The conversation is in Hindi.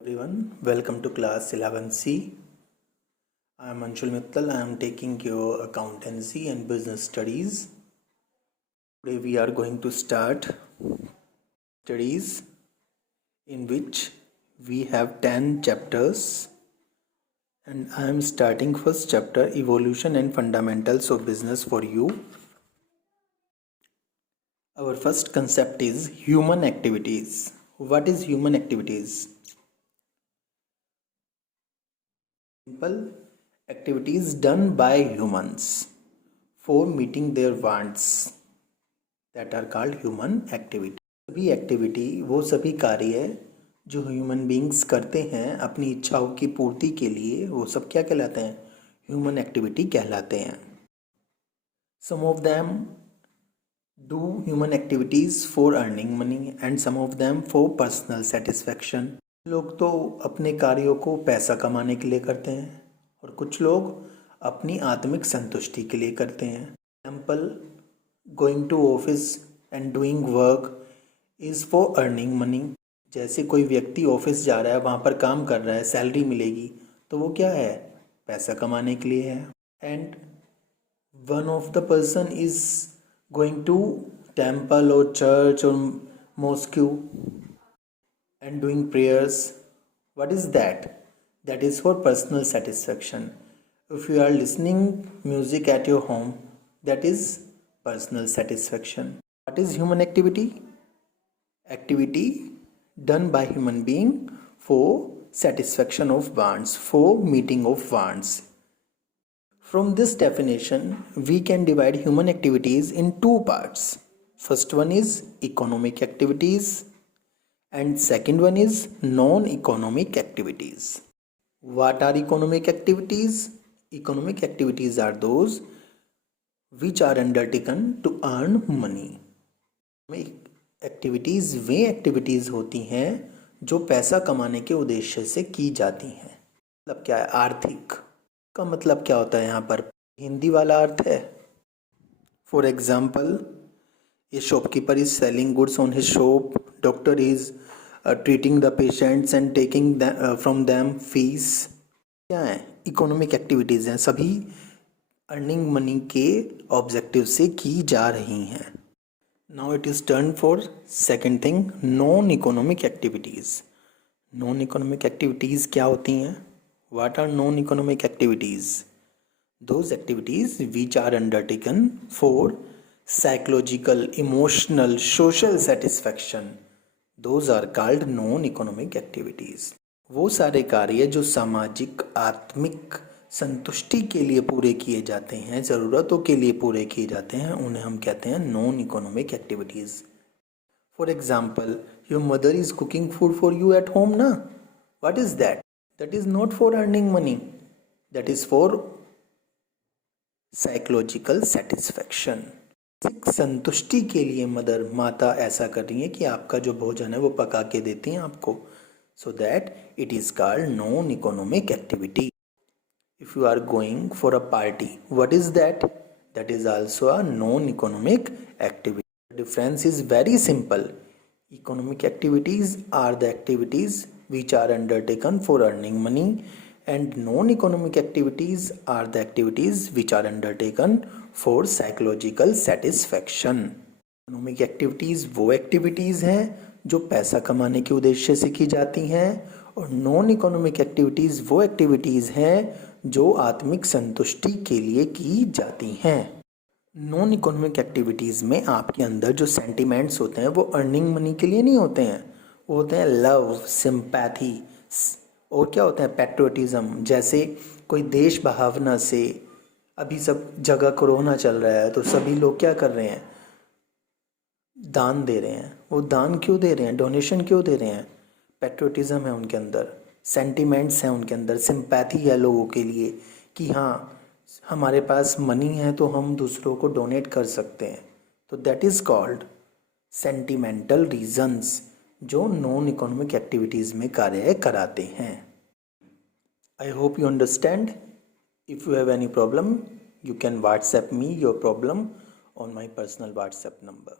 Everyone, welcome to class 11C. I am Anshul Mittal. I am taking your accountancy and business studies. Today we are going to start studies in which we have 10 chapters, and I am starting first chapter, Evolution and Fundamentals of Business for you. Our first concept is human activities. What is human activities? Simple activities done by humans for meeting their wants that are called human activity. सभी एक्टिविटी वो सभी कार्य जो ह्यूमन बींग्स करते हैं अपनी इच्छाओं की पूर्ति के लिए, वो सब क्या कहलाते हैं? ह्यूमन एक्टिविटी कहलाते हैं. Some of them do human activities for earning money and some of them for personal satisfaction. लोग तो अपने कार्यों को पैसा कमाने के लिए करते हैं और कुछ लोग अपनी आत्मिक संतुष्टि के लिए करते हैं. Example, going to office and doing work is for earning money. जैसे कोई व्यक्ति ऑफिस जा रहा है, वहाँ पर काम कर रहा है, सैलरी मिलेगी, तो वो क्या है? पैसा कमाने के लिए है. And one of the person is going to temple और चर्च और mosque and doing prayers. What is that? That is for personal satisfaction. If you are listening music at your home, that is personal satisfaction. What is human activity? Activity done by human being for satisfaction of wants, for meeting of wants. From this definition, we can divide human activities in two parts. First one is economic activities and second one is non-economic activities. What are economic activities? Economic activities are those which are undertaken to earn money. Activities way activities होती हैं जो पैसा कमाने के उद्देश्य से की जाती हैं. मतलब क्या है? आर्थिक का मतलब क्या होता है यहाँ पर? हिंदी वाला अर्थ है. For example, a shopkeeper is selling goods on his shop. Doctor is treating the patients and taking from them fees. क्या है? इकोनॉमिक एक्टिविटीज़ हैं, सभी अर्निंग मनी के ऑब्जेक्टिव से की जा रही हैं. Now it is turn for second thing, non economic activities. Non economic activities क्या होती हैं? What are non economic activities? Those activities which are undertaken for psychological, emotional, social satisfaction. Those are called non-economic activities. वो सारे कार्य जो सामाजिक आत्मिक संतुष्टि के लिए पूरे किए जाते हैं, ज़रूरतों के लिए पूरे किए जाते हैं, उन्हें हम कहते हैं non economic activities. For example, your mother is cooking food for you at home ना. What is that? That is not for earning money, that is for psychological satisfaction. संतुष्टि के लिए मदर, माता ऐसा कर रही है कि आपका जो भोजन है वो पका के देती हैं आपको. So that it is called non economic activity. If you are going for a party, what is that? That is also a non economic activity. The difference is very simple. Economic activities are the activities which are undertaken for earning money and non-economic activities are the activities which are undertaken for psychological satisfaction. Economic activities वो activities हैं जो पैसा कमाने के उद्देश्य से की जाती हैं और non-economic activities वो activities हैं जो आत्मिक संतुष्टि के लिए की जाती हैं. नॉन इकोनॉमिक एक्टिविटीज़ में आपके अंदर जो सेंटिमेंट्स होते हैं वो अर्निंग मनी के लिए नहीं होते हैं. वो होते हैं लव, सिंपैथी और क्या होता है? पैट्रियोटिज्म. जैसे कोई देश भावना से, अभी सब जगह कोरोना चल रहा है तो सभी लोग क्या कर रहे हैं? दान दे रहे हैं. वो दान क्यों दे रहे हैं? डोनेशन क्यों दे रहे हैं? पैट्रियोटिज्म है उनके अंदर, सेंटिमेंट्स हैं उनके अंदर, सिंपैथी है लोगों के लिए कि हाँ हमारे पास मनी है तो हम दूसरों को डोनेट कर सकते हैं. तो that is called sentimental reasons जो नॉन इकोनॉमिक एक्टिविटीज़ में कार्य कराते हैं. I hope you understand. If you have any problem, you can WhatsApp me your problem on my personal WhatsApp number.